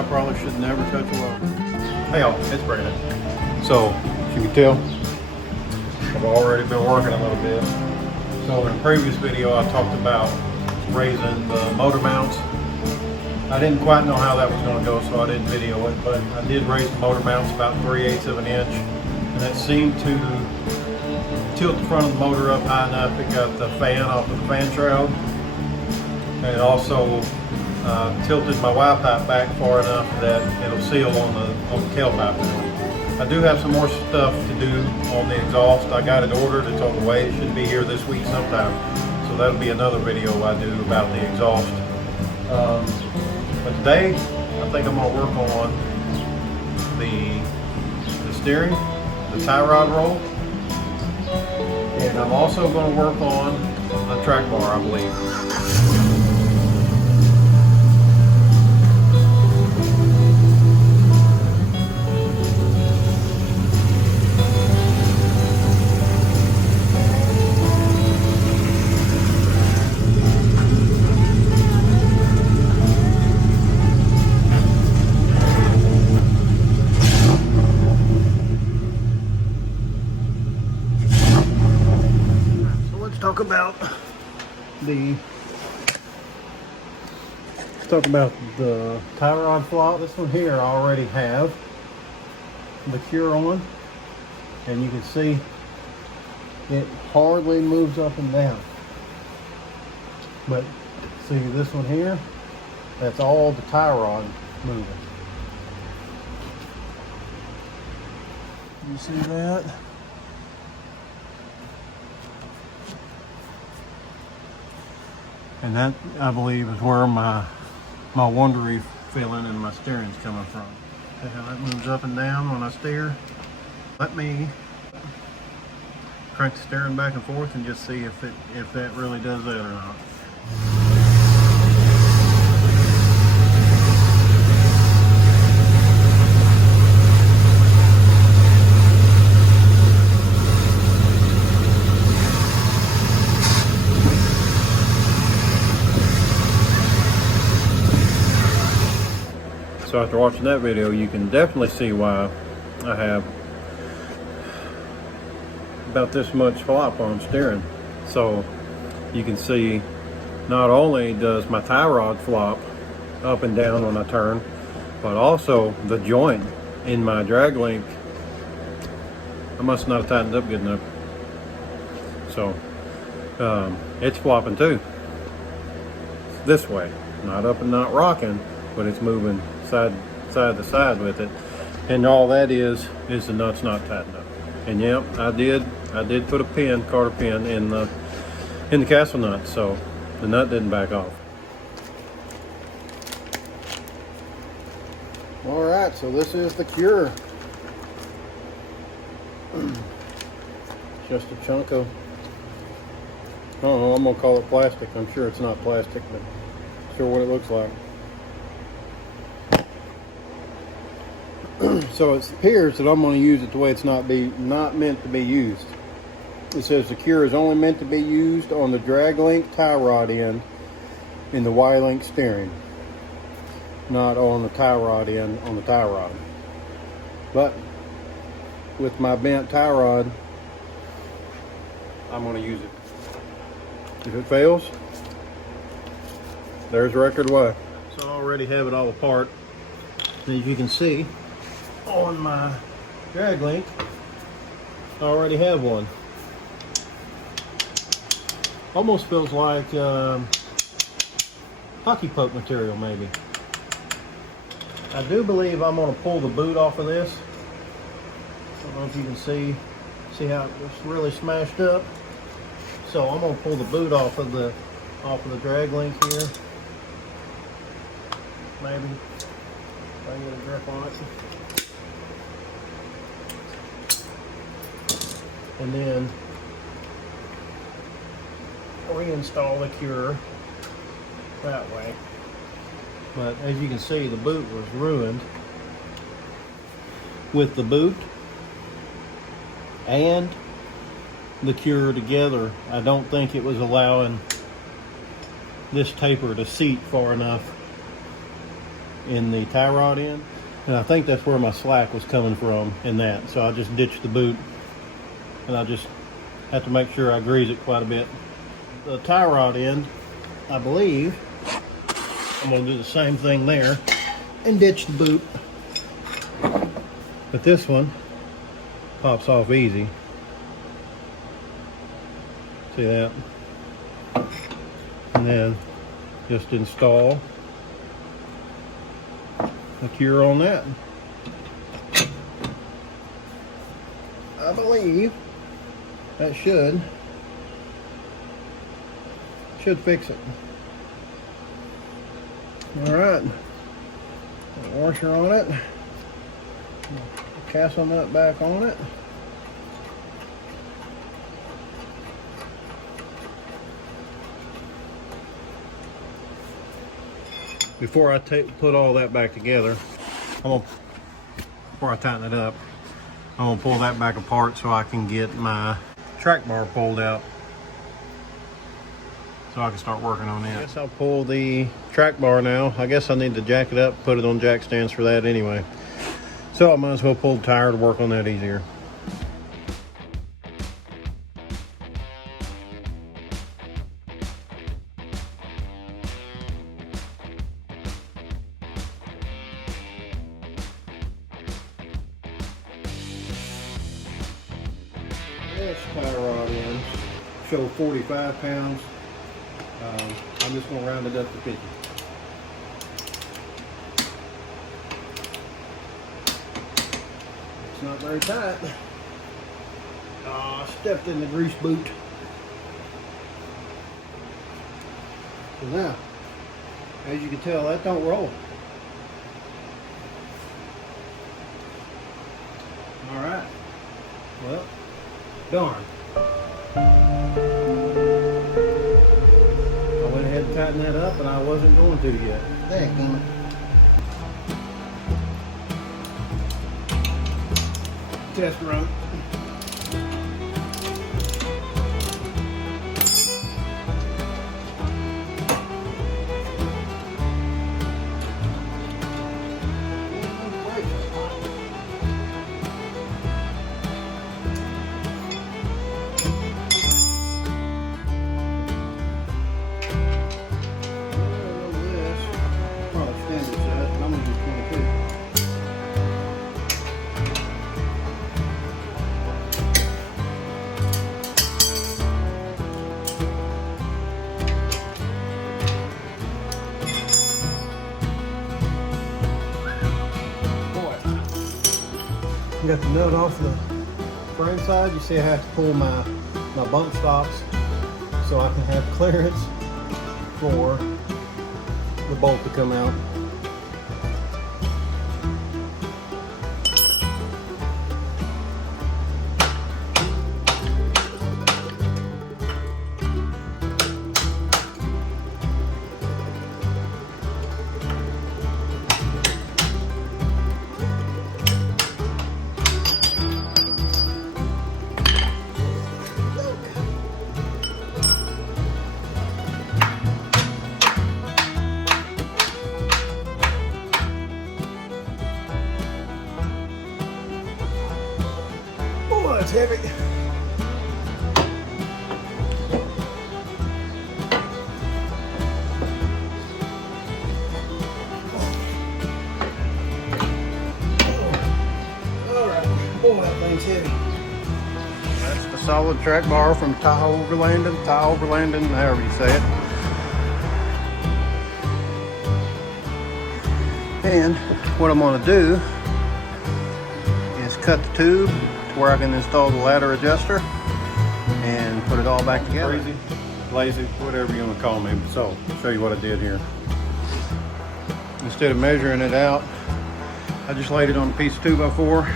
I probably should never touch a welder. Hey y'all, it's Brandon. So, as you can tell, I've already been working a little bit. So in a previous video I talked about raising the motor mounts. I didn't quite know how that was going to go, so I didn't video it, but I did raise the motor mounts about 3/8 of an inch, and that seemed to tilt the front of the motor up high enough it got the fan off of the fan shroud, and it also tilted my Y pipe back far enough that it'll seal on the tailpipe. I do have some more stuff to do on the exhaust. I got it ordered, it's on the way. It should be here this week sometime, so that'll be another video I do about the exhaust. But today I think I'm going to work on the steering, the tie rod roll, and I'm also going to work on the track bar, I believe. Talk about the tie rod flop. This one here I already have the cure on, and you can see it hardly moves up and down. But see this one here, that's all the tie rod moving. You see that? And that, I believe, is where my wondery feeling and my steering's coming from. See how that moves up and down when I steer? Let me crank the steering back and forth and just see if that really does that or not. So after watching that video, you can definitely see why I have about this much flop on steering. So you can see not only does my tie rod flop up and down when I turn, but also the joint in my drag link, I must not have tightened up good enough. So it's flopping too. This way, not up and not rocking, but it's moving side to side with it, and all that is the nuts not tightened up. And yep, I did put a pin, Carter pin in the castle nut, so the nut didn't back off. All right, so this is the cure. Just a chunk of, I don't know, I'm gonna call it plastic. I'm sure it's not plastic, but sure what it looks like. So it appears that I'm going to use it the way it's not meant to be used. It says the cure is only meant to be used on the drag link tie rod end in the Y-link steering, not on the tie rod end on the tie rod. But with my bent tie rod, I'm going to use it. If it fails, there's record why. So I already have it all apart. And as you can see, on my drag link, I already have one. Almost feels like hockey puck material, maybe. I do believe I'm going to pull the boot off of this. I don't know if you can see how it's really smashed up. So I'm going to pull the boot off of the drag link here. Maybe if I can get a grip on it. And then reinstall the cure that way. But as you can see, the boot was ruined. With the boot and the cure together, I don't think it was allowing this taper to seat far enough in the tie rod end, and I think that's where my slack was coming from in that. So I just ditched the boot, and I just have to make sure I grease it quite a bit. The tie rod end, I believe I'm going to do the same thing there and ditch the boot, but this one pops off easy. See that? And then just install a cure on that. I believe that should fix it. All right, washer on it, castle nut back on it. Before I put all that back together, before I tighten it up, I'm gonna pull that back apart so I can get my track bar pulled out, so I can start working on it. I guess I'll pull the track bar now. I guess I need to jack it up, put it on jack stands for that anyway. So I might as well pull the tire to work on that easier. This tie rod ends show 45 pounds. I'm just going to round it up to 50. It's not very tight. I stepped in the grease boot. So now, as you can tell, that don't roll. All right. Well, darn. I went ahead and tightened that up, and I wasn't going to yet. Dadgummit. Test run. Got the nut off the frame side. You see I have to pull my bump stops so I can have clearance for the bolt to come out. It's heavy. Alright, boy, that thing's heavy. That's the solid track bar from Overland, however you say it. And what I'm going to do is cut the tube where I can install the ladder adjuster and put it all back together. Crazy, lazy, whatever you want to call me. So, I'll show you what I did here. Instead of measuring it out, I just laid it on a piece of 2x4,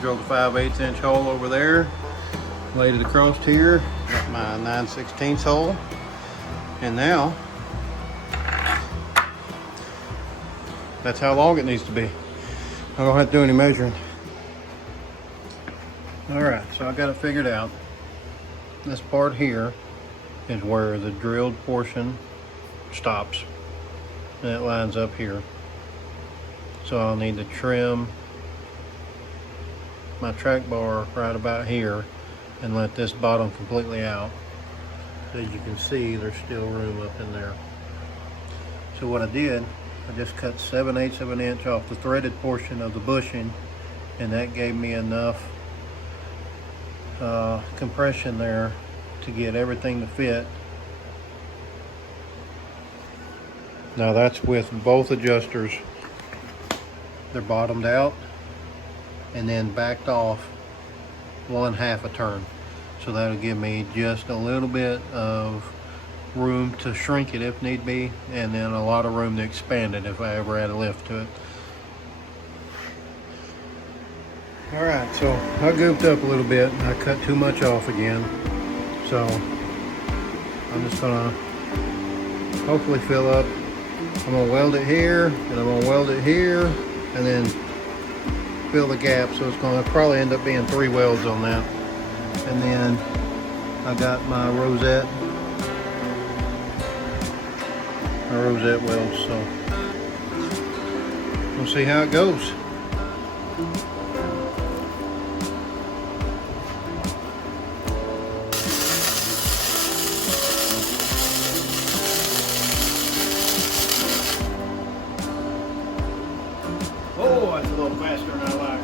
drilled a 5/8 inch hole over there, laid it across here, got my 9/16 hole, and now that's how long it needs to be. I don't have to do any measuring. Alright, so I got it figured out. This part here is where the drilled portion stops. And it lines up here. So I'll need to trim my track bar right about here and let this bottom completely out. So as you can see, there's still room up in there. So what I did, I just cut 7/8 of an inch off the threaded portion of the bushing, and that gave me enough compression there to get everything to fit. Now that's with both adjusters. They're bottomed out and then backed off 1/2 a turn. So that'll give me just a little bit of room to shrink it if need be, and then a lot of room to expand it if I ever add a lift to it. Alright, so I goofed up a little bit. I cut too much off again. So I'm just gonna hopefully fill up. I'm gonna weld it here, and I'm gonna weld it here, and then fill the gap. So it's gonna probably end up being 3 welds on that. And then I got my rosette welds, so we'll see how it goes. Oh, that's a little faster than I like.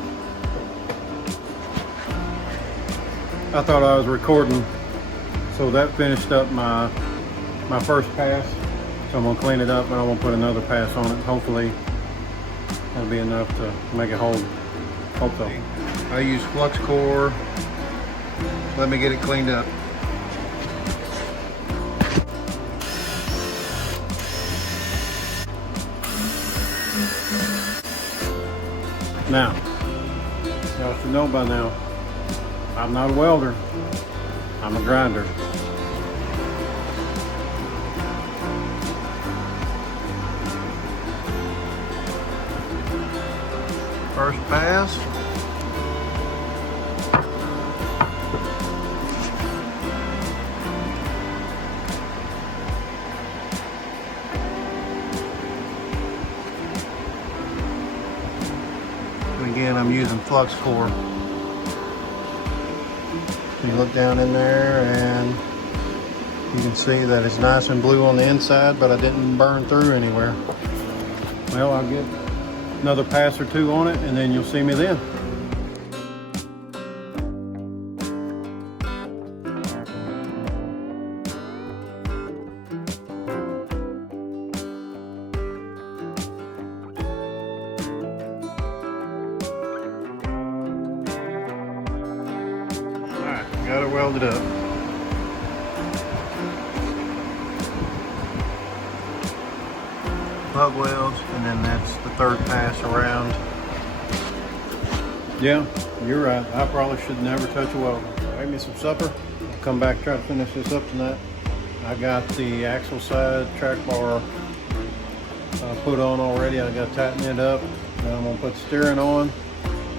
I thought I was recording, so that finished up my first pass. So I'm gonna clean it up, and I'm gonna put another pass on it. Hopefully that'll be enough to make it hold. Hope so. I use flux core. Let me get it cleaned up. Now, y'all should know by now, I'm not a welder, I'm a grinder. First pass. And again, I'm using flux core. You look down in there and you can see that it's nice and blue on the inside, but I didn't burn through anywhere. Well, I'll get another pass or 2 on it, and then you'll see me then. Alright, got it welded up. Plug welds, and then that's the 3rd pass around. Yeah, you're right. I probably should never touch a welder. Make me some supper. I'll come back, try to finish this up tonight. I got the axle side track bar put on already. I got to tighten it up. Now I'm going to put the steering on,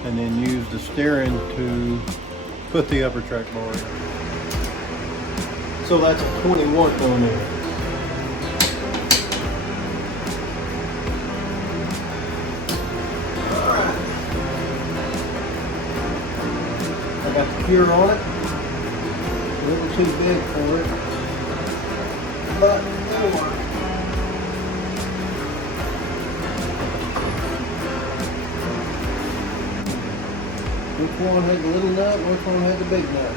and then use the steering to put the upper track bar in. So that's a 20-watt going in. Got the cure on it. A little too big for it, but it'll work. Which one had the little nut? Which one had the big nut?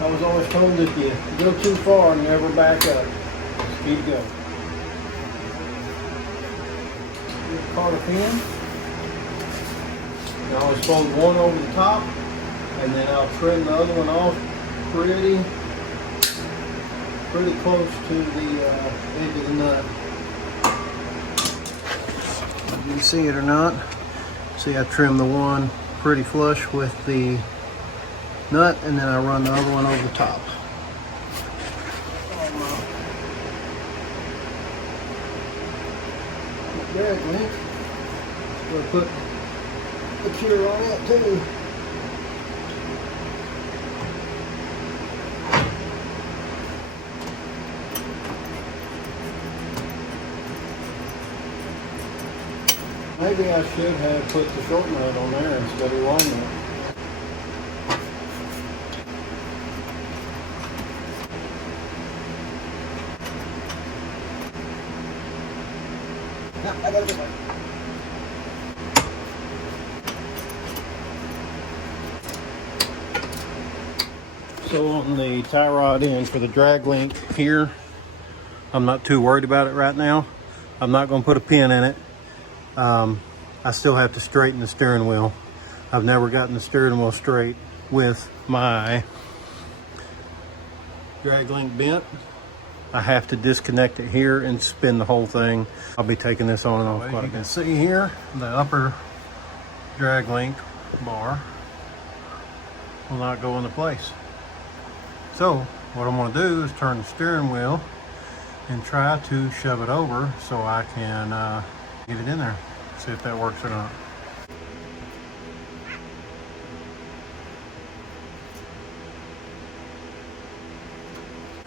I was always told that if you go too far, never back up. Just keep going. Just caught a pin. And I always fold one over the top, and then I'll trim the other one off pretty close to the edge of the nut. If you can see it or not. See, I trim the one pretty flush with the nut, and then I run the other one over the top. There, Glenn. We'll put the cure on it too. Maybe I should have put the short nut on there instead of long nut. I got it. So on the tie rod end for the drag link here, I'm not too worried about it right now. I'm not going to put a pin in it. I still have to straighten the steering wheel. I've never gotten the steering wheel straight with my drag link bent. I have to disconnect it here and spin the whole thing. I'll be taking this on and off quite a bit. You can see here, the upper drag link bar will not go into place. So what I'm going to do is turn the steering wheel and try to shove it over so I can get it in there. See if that works or not.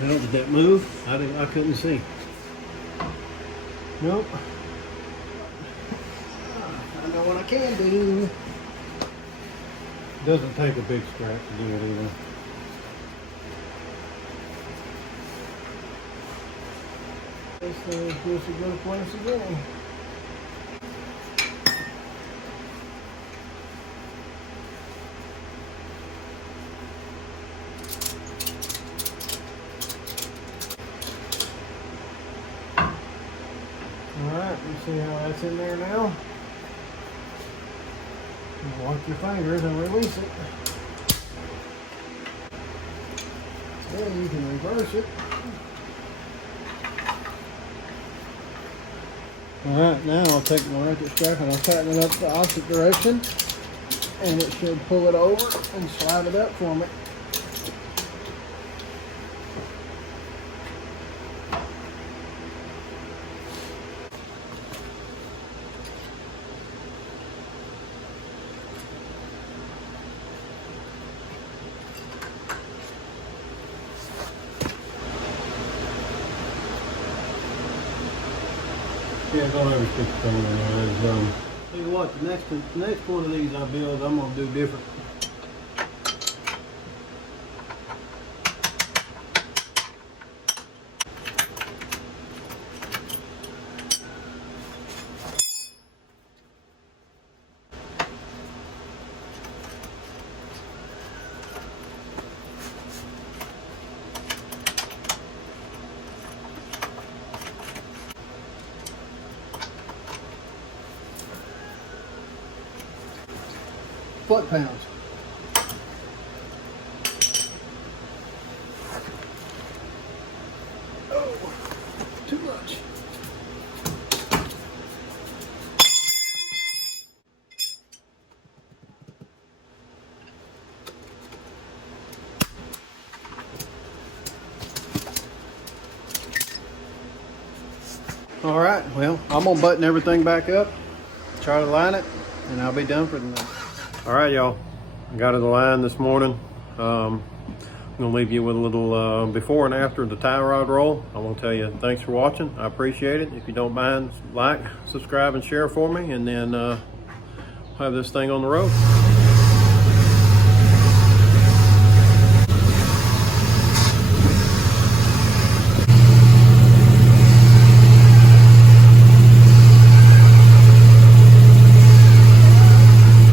Well, did that move? I couldn't see. Nope. I know what I can do. Doesn't take a big scrap to do it either. This thing's supposed to go to place again. Alright, you see how that's in there now? You lock your fingers and release it. Then you can reverse it. Alright, now I'll take my ratchet strap and I'll tighten it up the opposite direction, and it should pull it over and slide it up for me. Yeah, don't ever stick your finger in there. Tell you what, the next one of these I build, I'm gonna do different. Foot pounds. Oh, too much. All right, well, I'm gonna button everything back up, try to line it, and I'll be done for the night. All right, y'all, I got it aligned this morning. I'm gonna leave you with a little before and after the tie rod roll. I want to tell you thanks for watching. I appreciate it. If you don't mind, like, subscribe, and share for me, and then have this thing on the road.